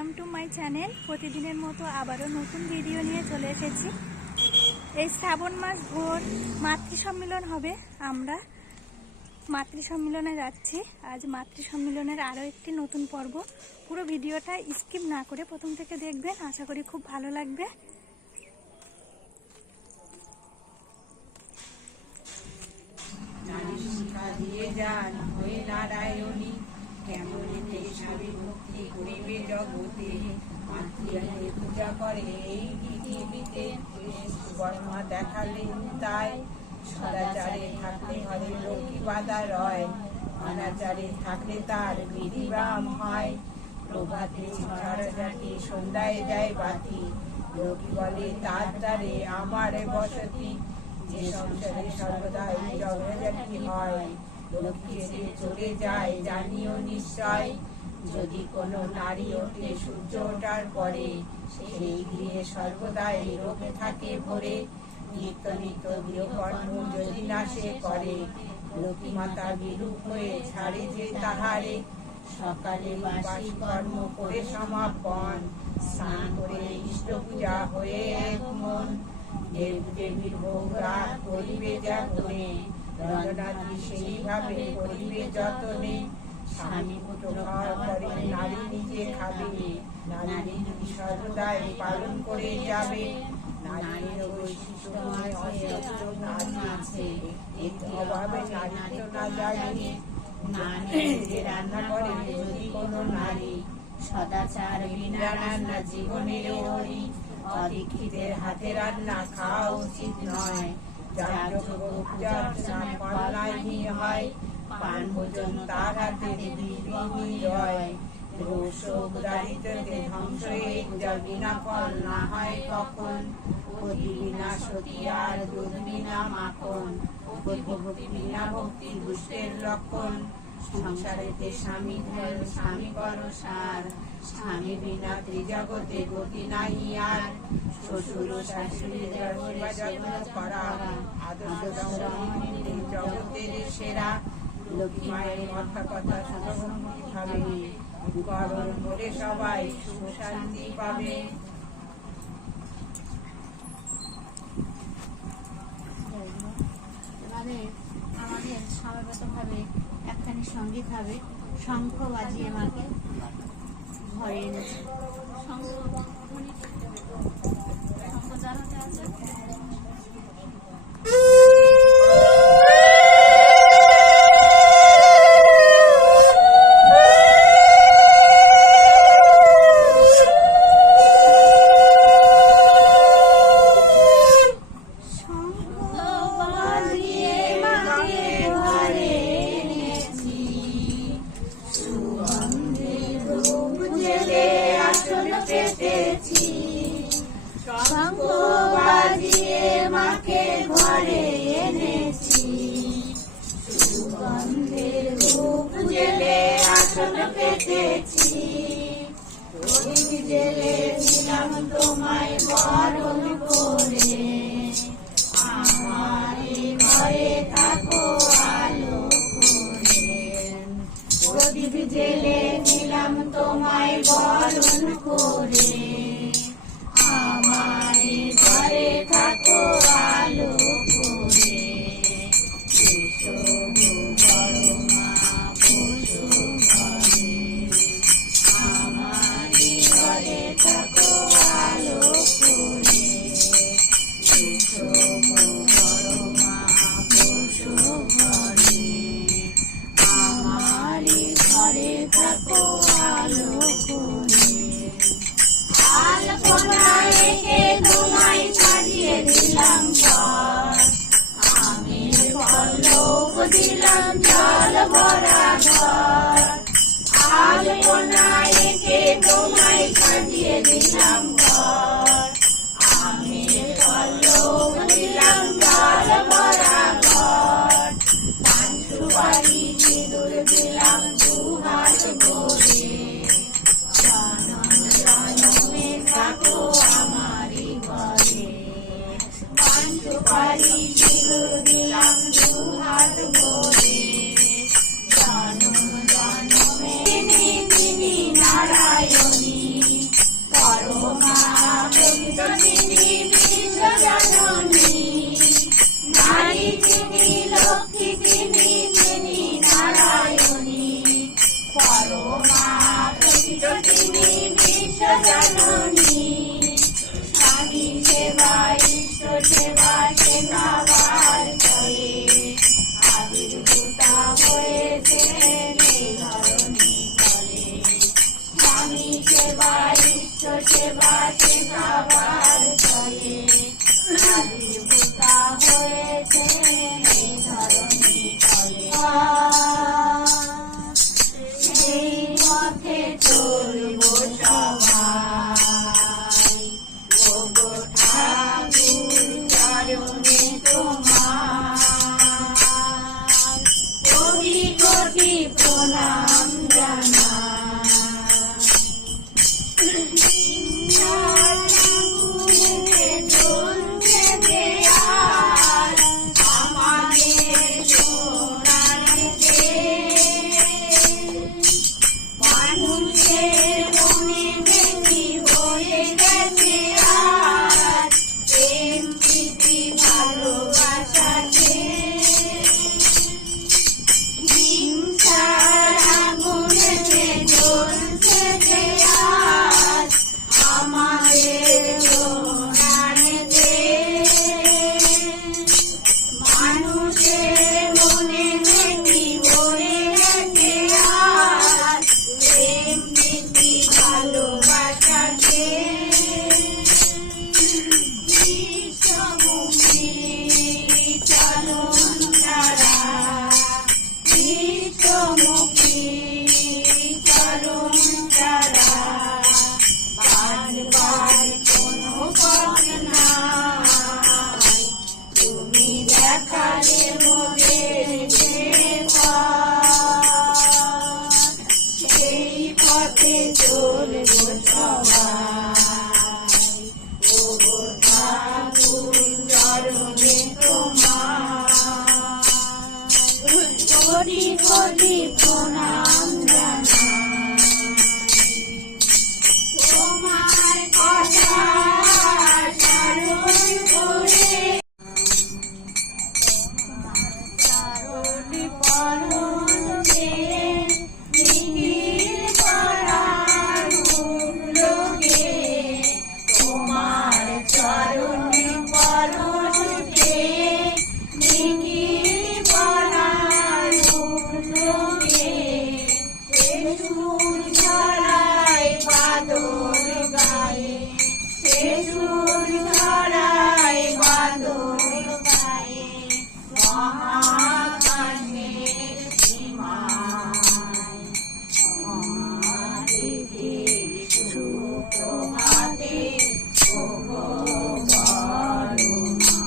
Welcome to my channel. প্রতিদিনের মতো আবারও নতুন ভিডিও নিয়ে চলে এসেছি। এই শ্রাবণ মাস ভোর মাতৃ সম্মেলন হবে, আমরা মাতৃ সম্মেলনে যাচ্ছি। আজ মাতৃ সম্মেলনের আরও একটি নতুন পর্ব। পুরো ভিডিওটা স্কিপ না করে প্রথম থেকে দেখবেন, আশা করি খুব ভালো লাগবে। নারায়ণী কেমন ভক্তি করিবে জগতে, মাতৃয়াকে পূজা করে এই পৃথিবীতে। বর্মা দেখালে তাই সদাচারে থাকলে হরে লক্ষ্মী বাধা রয়, অনাচারে থাকলে তার বিধিবাম হয়। প্রভাতে ঝড়াঝাটি সন্ধ্যায় দেয় বাতি, লক্ষ্মী বলে তার দ্বারে আমার বসতি। যে সংসারে সর্বদাই ঝগড়াঝাটি হয়, লক্ষ্মী যে চলে যায় জানিও নিশ্চয়। যদি কোনো নারী ওঠে সূর্য ওঠার পরে, সেই গৃহে সর্বদাই রোগে থাকে ভরে। নিত্য নিত্য গৃহকর্ম যদি না সে করে, লক্ষ্মী মাতা বিরূপ হয়ে ছাড়ে যে তাহারে। সকালে বাসি কর্ম করে সমাপন, স্নান করে ইষ্ট পূজা হয়ে এক মন। দেব দেবীর ভোগ রাগ করিবে যতনে, রজনাদ্রি সেইভাবে করিবে যতনে। স্বামী পুত্র খাওয়ার পরে নারী নিজে খাবে, নারী সর্বদাই পালন করে যাবে। নারীর বৈশিষ্ট্য আছে, একটু অভাবে নারী তো না জানি। যে রান্না করে যদি কোনো নারী, সদাচার বিনা রান্না জীবনের ওরি। অদীক্ষিতের হাতে রান্না খাওয়া উচিত নয়, যার যোগ্য পূজার স্নান কল্যাণী হয়। পান ভোজন তার হাতে হয়, রোষ দারিদ্রকে ধ্বংস এই পূজা বিনা ফল না হয় কখন। পতি বিনা সতী আর দুধ বিনা মাখন, ভক্তি বিনা ভক্তি দুষ্টের লক্ষণ। সংসারেতে স্বামী ধ্যান স্বামী করো সার, স্বামী বিনা ত্রিজগতে গতি নাহি আর। শ্বশুর ও শাশুড়ির সেবা যত্ন করা আদর্শ জগতের সেরা। লক্ষ্মী মায়ের কথা কথা শুভমুখী ভাবে, করণ বলে সবাই সুশান্তি পাবে। আমাদের সর্বতভাবে একখানি সঙ্গীত হবে। শঙ্খ বাজিয়ে মাকে ঘরে এনেছে। শঙ্খ যার হাতে আছে তোমায় বরণ করে, আমার ঘরে থাকো আলো করে। প্রদীপ জেলে দিলাম তোমায় বরণ করে, আমার ঘরে থাকো আলো করে। এসো বড় মা বসো ঘরে, আমার ঘরে থাকো আলো করে। এসো বড় মা বসো ঘরে, আমার ঘরে থাকো আলো করে। আলপনা এঁকে তোমায় সাজিয়ে দিলাম ঘর, আমি পল্লব দিলাম জল ভরা ঘর। আলপনা এঁকে তোমায় সাজিয়ে দিলাম ঘর, আমি পল্লব দিলাম জল ভরা ঘর। পান সুপারি সিঁদুর দিলাম দুহাত ভরে, জনম জনমে থাকো আমারই ঘরে। পান সুপারি সিঁদুর দিলাম দুহাত ভরে, জনম জনমে তিনি নারায়ণী। জননী স্বামী সেবা ইষ্ট সেবা শেখাবার ফলে আবির্ভূতা হয়েছেন এই ধরণী তলে। স্বামী সেবা ইষ্ট সেবা শেখাবার ফলে আবির্ভূতা হয়েছেন এই ধরণী তলে। সেই পথে চলবো সবাই, ওগো ঠাকুর চরণে তোমার কোটি কোটি প্রণাম জানাই। চলছে যে আজ আমাদের সোনারতে, মানুষের মনে বেশি হয়ে গেছে আজ প্রেম প্রীতি ভালোবাসাতে। হিংসার আগুনেতে জ্বলছে যে আজ আমাদের সোনারতে, মানুষের মনে বেশি হয়ে গেছে আজ প্রেম প্রীতি ভালোবাসাতে। বিশ্বমুখী চরণ ছাড়া, বিশ্বমুখী চরণ ছাড়া বারবার কোনো পথ নাই। তুমি দেখালে মোদের যে পথ, সেই পথে চলবো সবাই, ওগো ঠাকুর চরণে তোমার কোটি কোটি প্রণাম জানাই। তোমার কথা স্মরণ করে চরণ পরশে নিখিল পরাণ লোকে, তোমার চরণ পরশে নিখিল পরাণ লোকে। সুর ছড়ায় বাদল গায়ে, সুর ছড়ায় বাদল গায়ে, মহাকাশের সীমায় মহাদিতি সুপ্রভাতে ওগো বড় মা।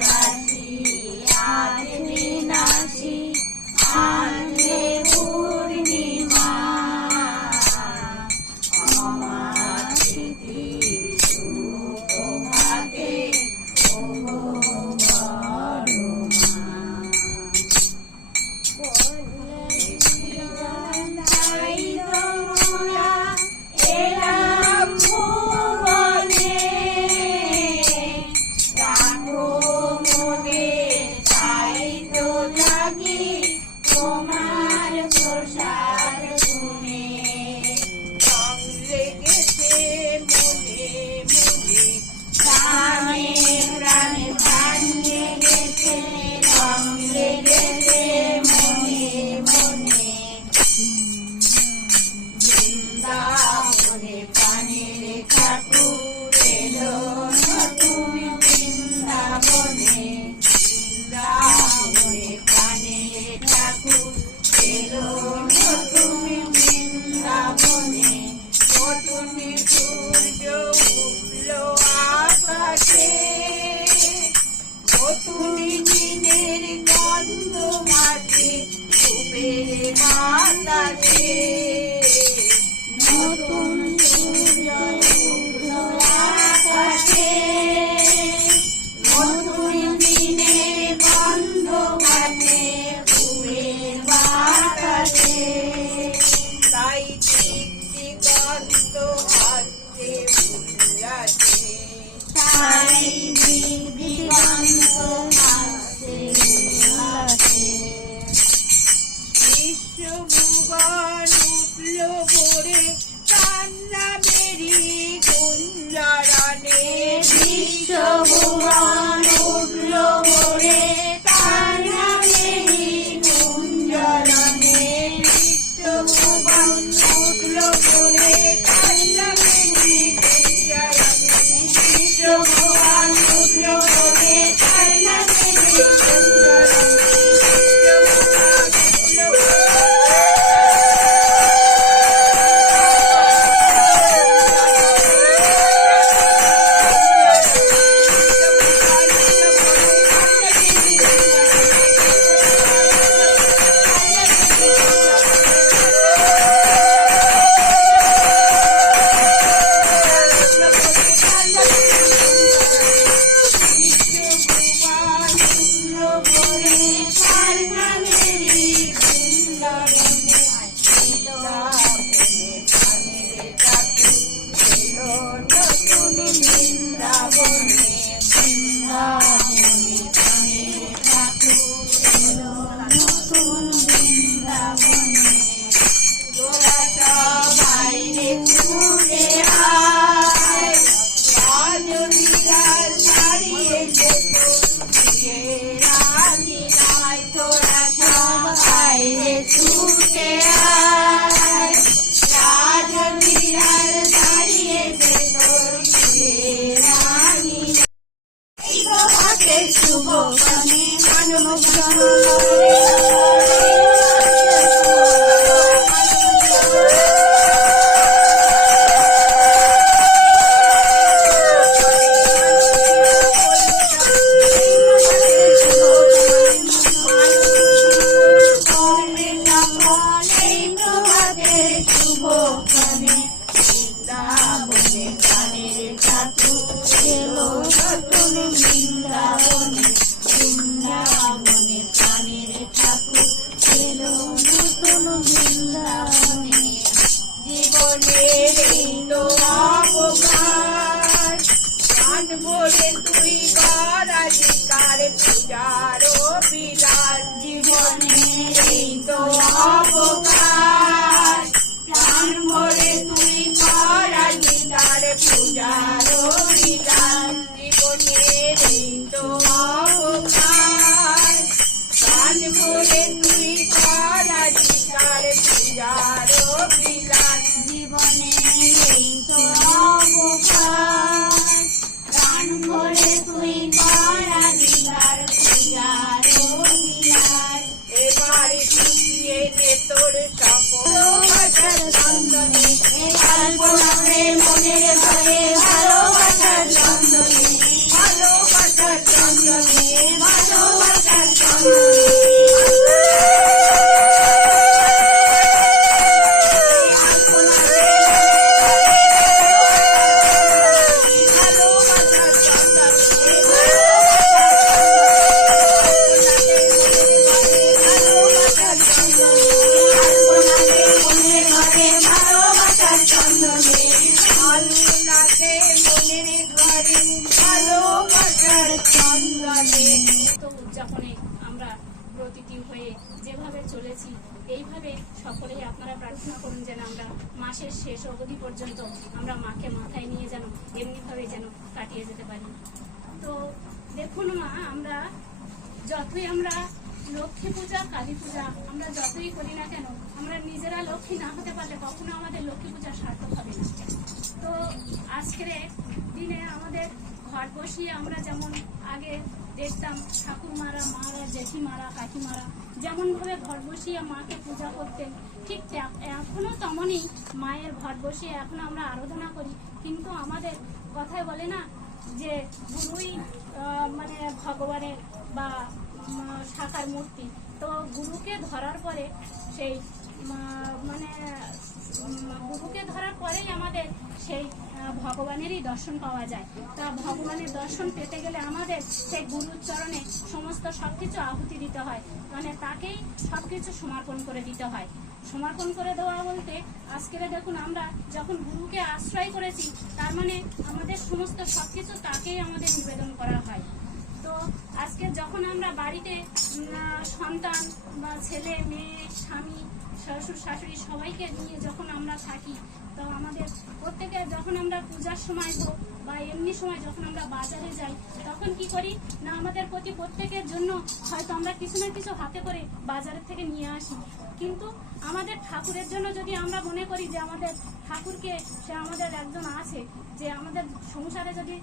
রাশি আজ বিনাশী আজকে পূর্ণিমা, আমার স্মৃতি সুপ্রভাতে ওগো বড় মা। তাই তোমরা এলাম ভুবনে, রাখো মোদের তাই তো থাকি তোমার প্রসাদ শুনে। রং লেগেছে মনে মনে, প্রাণে প্রাণে প্রাণ লেগেছে, রং লেগেছে মনে মনে। বৃন্দাবনে প্রাণের ঠাকুর এলো নতুন বৃন্দাবনে, বৃন্দাবনে প্রাণের ঠাকুর এলো নতুন বৃন্দাবনে। নতুন সূর্য উঠল আকাশে, নতুন দিনের গন্ধ মাঝে রূপের বাতাসে। নতুন সূর্য উঠল আকাশে, নতুন দিনের গন্ধ ভাসে ফুলের বাতাসে। তাই ঠিক দিগন্ত হাসছে উল্লাসে, তাই দিগন্ত হাসছে উল্লাসে। বিশ্বভুবন উঠল উঠলো ভোরে কান্না মেরি গুঞ্জরণে বিশ্বভুবন উঠল ভোরে কান্না মেরি গুঞ্জরণে বিশ্বভুবন উঠলো ভোরে কান্না মেরি গুঞ্জরণে বিশ্বভুবন উঠল ভোরে কান্না মেরি শুভ কানে মানব ভোরে তুই পরাধিকার পূজারো বিলাস জীবনে এই তো অপকার প্রাণ ভোরে তুই পরাধিকার পূজারো বিলাস জীবনের এই তো অপকার প্রাণ ভোরে তুই পরাধিকার পূজারো বিলাস জীবনে এই তো অপকার প্রাণ ভরে তুই পরাধিকার পূজার অভিলাষ এবারে খুশিয়ে নে তোর সকল ভাষার চন্দনে কল্পনারে মনের ঘরে ভালোবাসার চন্দনে ভালোবাসার চন্দনে ভালোবাসার চন্দনে তো উদযাপনে আমরা প্রতিটি হয়ে যেভাবে চলেছি এইভাবে সকলেই আপনারা প্রার্থনা করুন যেন আমরা মাসের শেষ অবধি পর্যন্ত আমরা মাকে মাথায় নিয়ে যেন এমনিভাবে যেন কাটিয়ে যেতে পারি। তো দেখুন মা, আমরা যতই আমরা লক্ষ্মী পূজা কালী পূজা আমরা যতই করি না কেন, আমরা নিজেরা লক্ষ্মী না হতে পারলে কখনো আমাদের লক্ষ্মী পূজা সার্থক হবে না। তো আজকের দিনে আমাদের ঘর বসিয়ে আমরা যেমন আগে দেখতাম ঠাকুরমারা, মারা, জেঠিমারা, কাকিমারা যেমনভাবে ঘর বসিয়ে মাকে পূজা করতেন, ঠিক এখনো তেমনই মায়ের ঘর বসিয়ে এখন আমরা আরাধনা করি। কিন্তু আমাদের কথায় বলে না যে গুরুই মানে ভগবানের বা সাকার মূর্তি। তো গুরুকে ধরার পরে সেই মানে গুরুকে ধরার পরেই আমাদের সেই ভগবানেরই দর্শন পাওয়া যায়। তা ভগবানের দর্শন পেতে গেলে আমাদের সেই গুরুর চরণে সমস্ত সবকিছু আহুতি দিতে হয়, মানে তাকেই সবকিছু সমর্পণ করে দিতে হয়। সমর্পণ করে দেওয়া বলতে আজকের দেখুন আমরা যখন গুরুকে আশ্রয় করেছি, তার মানে আমাদের সমস্ত সবকিছু তাকেই আমাদের নিবেদন করা হয়। তো আজকে যখন আমরা বাড়িতে সন্তান বা ছেলে মেয়ে স্বামী শ্বশুর শাশুড়ি সবাইকে নিয়ে যখন আমরা থাকি, তো আমাদের প্রত্যেকে যখন আমরা পূজার সময় হোক বা এমনি সময় যখন আমরা বাজারে যাই, তখন কি করি না, আমাদের প্রত্যেকের জন্য হয়তো আমরা কিছু না কিছু হাতে করে বাজারের থেকে নিয়ে আসি। কিন্তু আমাদের ঠাকুরের জন্য যদি আমরা মনে করি যে আমাদের ঠাকুরকে সে আমাদের একজন আছে, যে আমাদের সংসারে যদি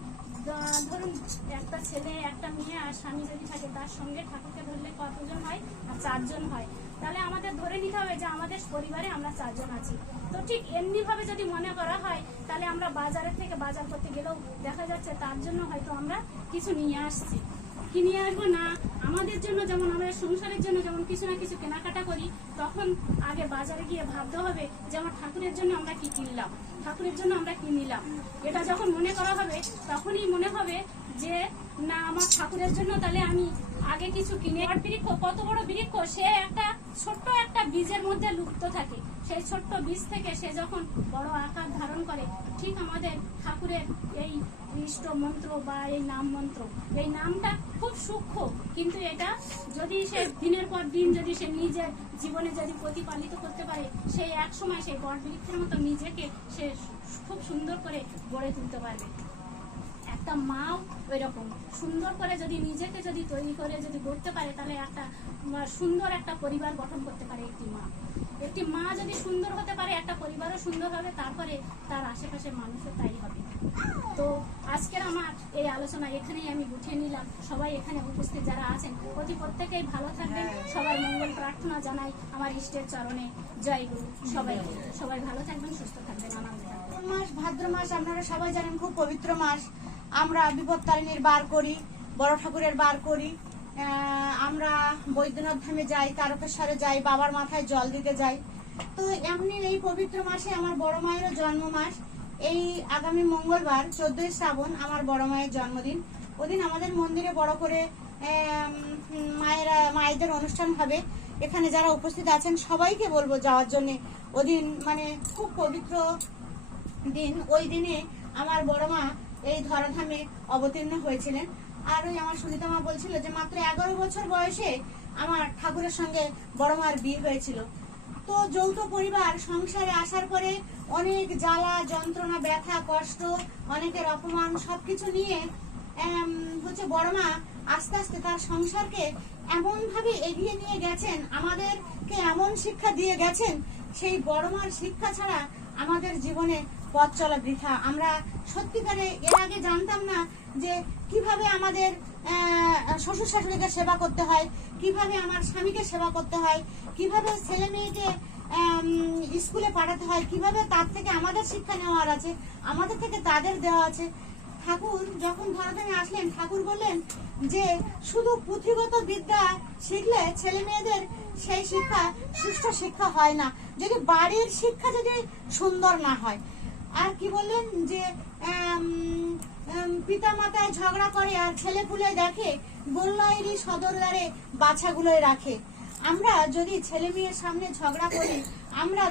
ধরুন একটা ছেলে একটা মেয়ে আর স্বামী যদি থাকে, তার সঙ্গে ঠাকুরকে ধরলে কতজন হয়? আর 4 জন হয়। তাহলে আমাদের ধরে নিতে হবে যে আমাদের পরিবারে আমরা 4 জন আছি। তো ঠিক এমনি ভাবে যদি মনে করা হয়, তাহলে আমরা বাজারের থেকে বাজার করতে গেলেও দেখা যাচ্ছে তার জন্য হয়তো আমরা কিছু নিয়ে আসছি। কি নিয়ে আসবো না, আমাদের জন্য যেমন আমাদের সংসারের জন্য যেমন কিছু না কিছু কেনাকাটা করি, তখন আগে বাজারে গিয়ে ভাবতে হবে যে আমার ঠাকুরের জন্য আমরা কি কিনলাম, ঠাকুরের জন্য আমরা কি নিলাম। এটা যখন মনে করা হবে, তখনই মনে হবে যে না, আমার ঠাকুরের জন্য তাহলে আমি আগে কিছু কিনে। আর বৃক্ষ, কত বড় বৃক্ষ, সে একটা ছোট্ট একটা বীজের মধ্যে লুপ্ত থাকে। সেই ছোট্ট বীজ থেকে সে যখন বড় আকার ধারণ করে, ঠিক আমাদের ঠাকুরের এই ইষ্ট মন্ত্র বা এই নাম মন্ত্র, এই নামটা খুব সূক্ষ্ম, কিন্তু এটা যদি সে দিনের পর দিন যদি সে নিজের জীবনে যদি প্রতিপালিত করতে পারে, সেই এক সময় সেই বট বৃক্ষের মতো নিজেকে সে খুব সুন্দর করে গড়ে তুলতে পারবে। একটা মাও ওই রকম সুন্দর করে যদি নিজেকে যদি তৈরি করে যদি গড়তে পারে, তাহলে একটা সুন্দর একটা পরিবার গঠন করতে পারে একটি মা যদি সুন্দর হতে পারে, একটা পরিবারও সুন্দর হবে, তারপরে তার আশেপাশের মানুষও তাই হবে। তো আজকের আমার এই আলোচনা এখানেই আমি গুছিয়ে নিলাম। সবাই এখানে উপস্থিত যারা আছেন প্রত্যেকেই ভালো থাকবেন, সবার মঙ্গল প্রার্থনা জানাই আমার ইষ্টের চরণে। জয় গুরু। সবাই ভালো থাকবেন, সুস্থ থাকবেন, আনন্দ থাকবেন। মাস ভাদ্র মাস আপনারা সবাই জানেন খুব পবিত্র মাস। আমরা বিপত্তারিণীর বার করি, বড় ঠাকুরের বার করি, আমরা বৈদ্যনাথ ধামে যাই, তারকেশ্বরে যাই, বাবার মাথায় জল দিতে যাই। তো এমনি এই পবিত্র মাসে আমার বড় মায়েরও জন্ম মাস। এই আগামী মঙ্গলবার 14ই শ্রাবণ আমার বড় মায়ের জন্মদিন। ওদিন আমাদের মন্দিরে বড় করে মায়েদের অনুষ্ঠান হবে। এখানে যারা উপস্থিত আছেন সবাইকে বলবো যাওয়ার জন্য। ওদিন মানে খুব পবিত্র দিন। ওই দিনে আমার বড় মা এই ধরাধামে অবতীর্ণ হয়েছিলেন। আর ওই আমার সুনিতা মা বলছিল যে মাত্র 11 বছর বয়সে আমার ঠাকুরের সঙ্গে বড় মার বিয়ে হয়েছিল। তো যৌথ পরিবার সংসারে আসার পরে অনেক জ্বালা যন্ত্রণা, ব্যথা, কষ্ট, অনেকের অপমান সবকিছু নিয়ে হচ্ছে বড় মা আস্তে আস্তে তার সংসারকে এমন ভাবে এগিয়ে নিয়ে গেছেন, আমাদেরকে এমন শিক্ষা দিয়ে গেছেন, সেই বড় মার শিক্ষা ছাড়া আমাদের জীবনে পথ চলা বৃথা। আমরা সত্যিকারে এর আগে জানতাম না যে কিভাবে আমাদের শ্বশুর শাশুড়িকে সেবা করতে হয়, কিভাবে আমার স্বামীকে সেবা করতে হয়, কিভাবে ছেলে মেয়েকে স্কুলে পাঠাতে হয়, কিভাবে তার থেকে আমাদের শিক্ষা নেওয়ার আছে, আমাদের থেকে তাদের দেওয়া আছে। ঠাকুর যখন ধরাধামে আসলেন, ঠাকুর বললেন যে শুধু পুঁথিগত বিদ্যা শিখলে ছেলে মেয়েদের সেই শিক্ষা সুষ্ঠু শিক্ষা হয় না, যদি বাড়ির শিক্ষা যদি সুন্দর না হয়। আর কি বললেন যে পিতা মাতায় ঝগড়া করে আর ছেলে পুলে দেখে, গোল্লাইরি সদরদারে বাচ্চাগুলোই রাখে। আমরা যদি ছেলে মেয়ের সামনে ঝগড়া করি, আমরা